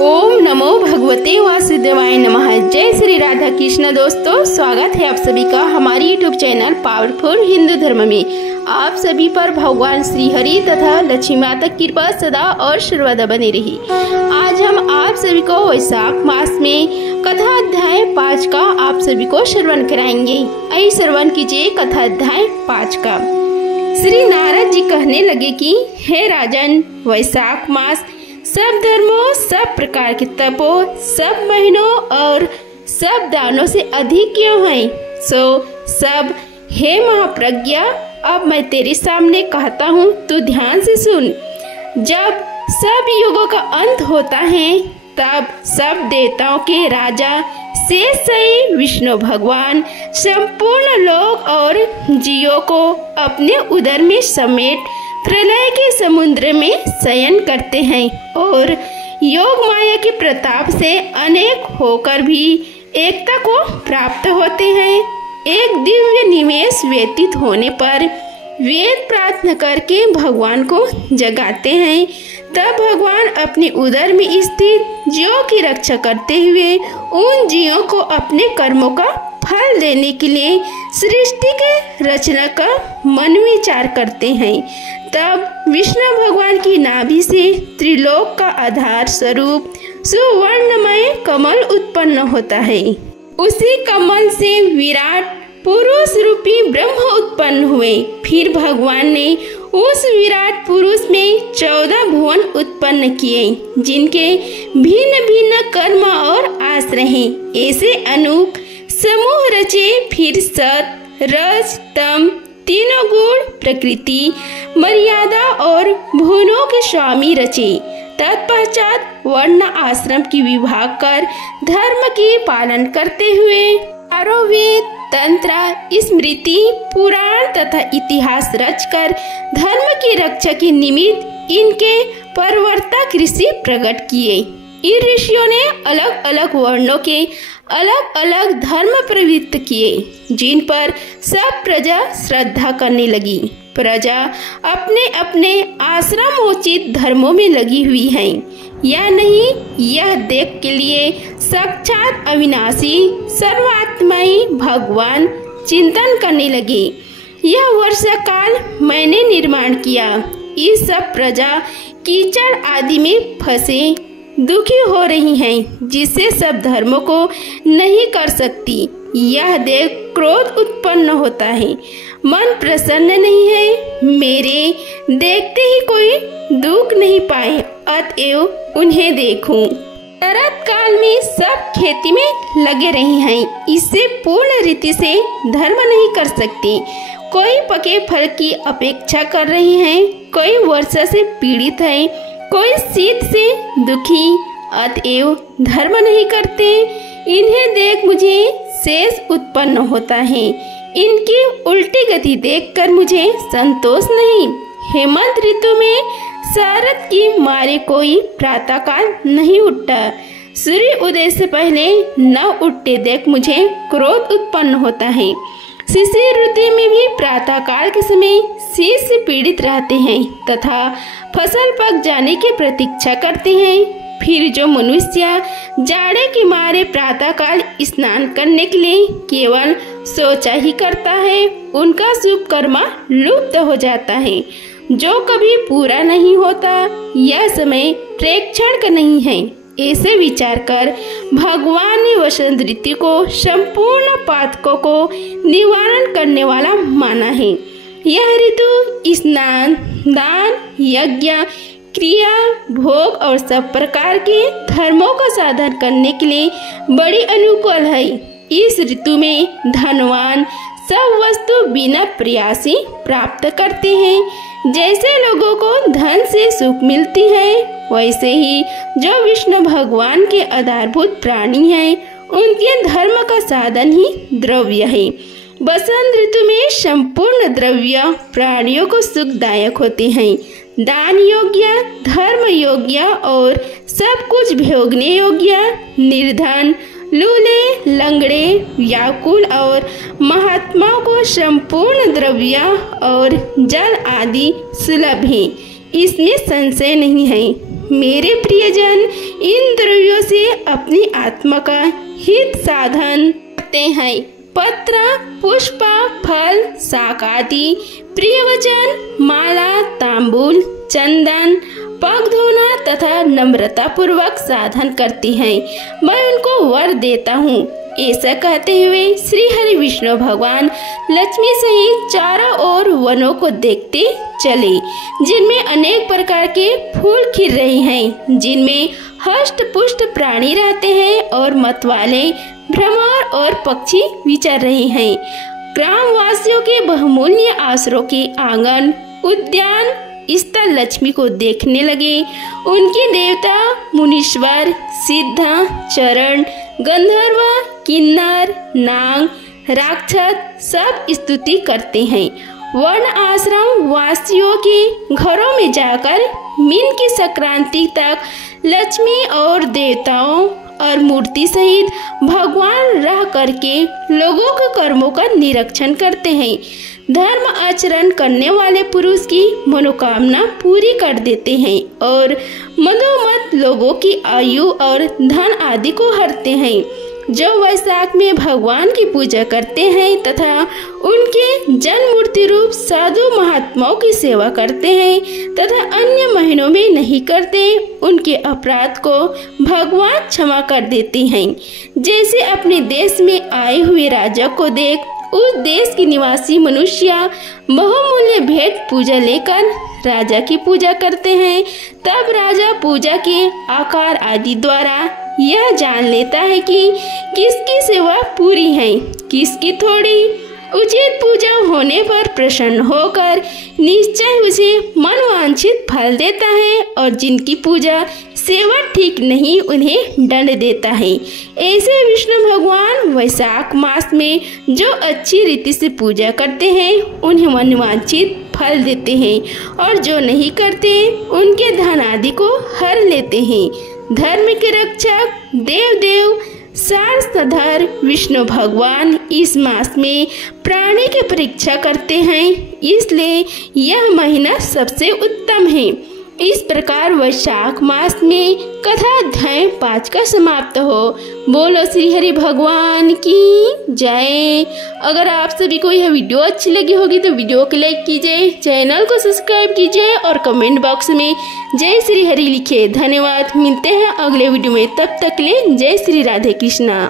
ओम नमो भगवते वासुदेवाय नमः। जय श्री राधा कृष्ण। दोस्तों, स्वागत है आप सभी का हमारी यूट्यूब चैनल पावरफुल हिंदू धर्म में। आप सभी पर भगवान श्री हरि तथा लक्ष्मी माता की कृपा सदा और सर्वदा बनी रही। आज हम आप सभी को वैशाख मास में कथा अध्याय 5 का आप सभी को श्रवण कराएंगे। आइए श्रवण कीजिए कथा अध्याय 5 का। श्री नारद जी कहने लगे कि हे राजन, वैशाख मास सब धर्मों, सब प्रकार के तपों, सब महीनों और सब दानों से अधिक क्यों है? सब हे महाप्रज्ञा, अब मैं तेरे सामने कहता हूँ, तू ध्यान से सुन। जब सब युगों का अंत होता है तब सब देवताओं के राजा शेषशायी विष्णु भगवान संपूर्ण लोक और जीवों को अपने उदर में समेट प्रलय के समुद्र में शयन करते हैं और योग माया के प्रताप से अनेक होकर भी एकता को प्राप्त होते हैं। एक दिव्य निमेष व्यतीत होने पर वेद प्रार्थना करके भगवान को जगाते हैं। तब भगवान अपने उदर में स्थित जीवों की रक्षा करते हुए उन जीवों को अपने कर्मों का फल देने के लिए सृष्टि के रचना का मन विचार करते हैं। तब विष्णु भगवान की नाभि से त्रिलोक का आधार स्वरूप सुवर्णमय कमल उत्पन्न होता है। उसी कमल से विराट पुरुष रूपी ब्रह्म उत्पन्न हुए। फिर भगवान ने उस विराट पुरुष में 14 भुवन उत्पन्न किए, जिनके भिन्न भिन्न कर्म और आश्रय हैं। ऐसे अनूप समूह रचे। फिर सत, रज, तम तीनों गुण प्रकृति, मर्यादा और भुवनों के स्वामी रचे। तत्पश्चात वर्ण आश्रम की विभाग कर धर्म की पालन करते हुए चारों वेद, तंत्र, स्मृति, पुराण तथा इतिहास रचकर धर्म की रक्षा के निमित्त इनके प्रवर्तक ऋषि प्रकट किए। इन ऋषियों ने अलग अलग वर्णों के अलग अलग धर्म प्रवृत्त किए, जिन पर सब प्रजा श्रद्धा करने लगी। प्रजा अपने अपने आश्रमोचित धर्मों में लगी हुई है या नहीं, यह देख के लिए साक्षात अविनाशी सर्वात्मय भगवान चिंतन करने लगे। यह वर्षा काल मैंने निर्माण किया। इस सब प्रजा कीचड़ आदि में फंसे दुखी हो रही हैं, जिससे सब धर्मों को नहीं कर सकती। यह देख क्रोध उत्पन्न होता है। मन प्रसन्न नहीं है। मेरे देखते ही कोई दुख नहीं पाए, अतएव उन्हें देखूं। शरद काल में सब खेती में लगे रहे हैं। इससे पूर्ण रीति से धर्म नहीं कर सकते। कोई पके फल की अपेक्षा कर रहे हैं, कोई वर्षा से पीड़ित है, कोई शीत से दुखी, अतएव धर्म नहीं करते। इन्हें देख मुझे शेष उत्पन्न होता है। इनकी उल्टी गति देखकर मुझे संतोष नहीं। हेमंत ऋतु में शरद की मारे कोई प्रातः काल नहीं उठता। सूर्य उदय से पहले न उठते देख मुझे क्रोध उत्पन्न होता है। शिशिर ऋतु में भी प्रातः काल के समय शीत से पीड़ित रहते हैं तथा फसल पक जाने की प्रतीक्षा करते हैं। फिर जो मनुष्य जाड़े के मारे प्रातः काल स्नान करने के लिए केवल सोचा ही करता है, उनका शुभ कर्म लुप्त हो जाता है, जो कभी पूरा नहीं होता। यह समय प्रेक्षण का नहीं है। ऐसे विचार कर भगवान ने वसंत ऋतु को संपूर्ण पातकों को निवारण करने वाला माना है। यह ऋतु स्नान, दान, यज्ञ, क्रिया, भोग और सब प्रकार के धर्मों का साधन करने के लिए बड़ी अनुकूल है। इस ऋतु में धनवान सब वस्तु बिना प्रयास ही प्राप्त करते हैं। जैसे लोगों को धन से सुख मिलती है, वैसे ही जो विष्णु भगवान के आधारभूत प्राणी हैं, उनके धर्म का साधन ही द्रव्य है। बसंत ऋतु में संपूर्ण द्रव्य प्राणियों को सुखदायक होते हैं। दान योग्य, धर्म योग्य और सब कुछ भोगने योग्य, निर्धन, लूले, लंगड़े, व्याकुल और महात्माओं को संपूर्ण द्रव्य और जल आदि सुलभ है। इसमें संशय नहीं है। मेरे प्रियजन, इन से अपनी आत्मा का हित साधन करते हैं। पत्र, पुष्प, फल, शाक आदि, प्रिय वचन, माला, तांबूल, चंदन, पग धोना तथा नम्रता पूर्वक साधन करती हैं। मैं उनको वर देता हूँ। ऐसा कहते हुए श्री हरि विष्णु भगवान लक्ष्मी सहित चारों ओर वनों को देखते चले, जिनमें अनेक प्रकार के फूल खिल रहे हैं, जिनमें हष्ट पुष्ट प्राणी रहते हैं और मतवाले, भ्रमर और पक्षी विचर रहे हैं। ग्राम वासियों के बहुमूल्य आश्रयों के आंगन, उद्यान, स्थल लक्ष्मी को देखने लगे। उनके देवता, मुनीश्वर, सिद्ध, चरण, गंधर्व, किन्नर, नाग, राक्षस सब स्तुति करते हैं। वर्ण आश्रम वासियों के घरों में जाकर मीन की संक्रांति तक लक्ष्मी और देवताओं और मूर्ति सहित भगवान रह करके लोगों के कर्मों का निरीक्षण करते हैं। धर्म आचरण करने वाले पुरुष की मनोकामना पूरी कर देते हैं और मदोमत लोगों की आयु और धन आदि को हरते हैं। जो वैशाख में भगवान की पूजा करते हैं तथा उनके जन्म मूर्ति रूप साधु महात्माओं की सेवा करते हैं तथा अन्य महीनों में नहीं करते, उनके अपराध को भगवान क्षमा कर देते हैं। जैसे अपने देश में आए हुए राजा को देख उस देश के निवासी मनुष्य बहुमूल्य भेंट पूजा लेकर राजा की पूजा करते हैं, तब राजा पूजा के आकार आदि द्वारा यह जान लेता है कि किसकी सेवा पूरी है, किसकी थोड़ी। उचित पूजा होने पर प्रसन्न होकर निश्चय उसे मनवांछित फल देता है और जिनकी पूजा सेवा ठीक नहीं उन्हें दंड देता है। ऐसे विष्णु भगवान वैशाख मास में जो अच्छी रीति से पूजा करते हैं उन्हें मनवांछित फल देते हैं और जो नहीं करते उनके धन आदि को हर लेते हैं। धर्म के रक्षक देव सारसधर विष्णु भगवान इस मास में प्राणी की परीक्षा करते हैं, इसलिए यह महीना सबसे उत्तम है। इस प्रकार वैशाख मास में कथा अध्याय 5 का समाप्त हो। बोलो श्री हरि भगवान की जय। अगर आप सभी को यह वीडियो अच्छी लगी होगी तो वीडियो को लाइक कीजिए, चैनल को सब्सक्राइब कीजिए और कमेंट बॉक्स में जय श्री हरि लिखिए। धन्यवाद। मिलते हैं अगले वीडियो में, तब तक के लिए जय श्री राधे कृष्णा।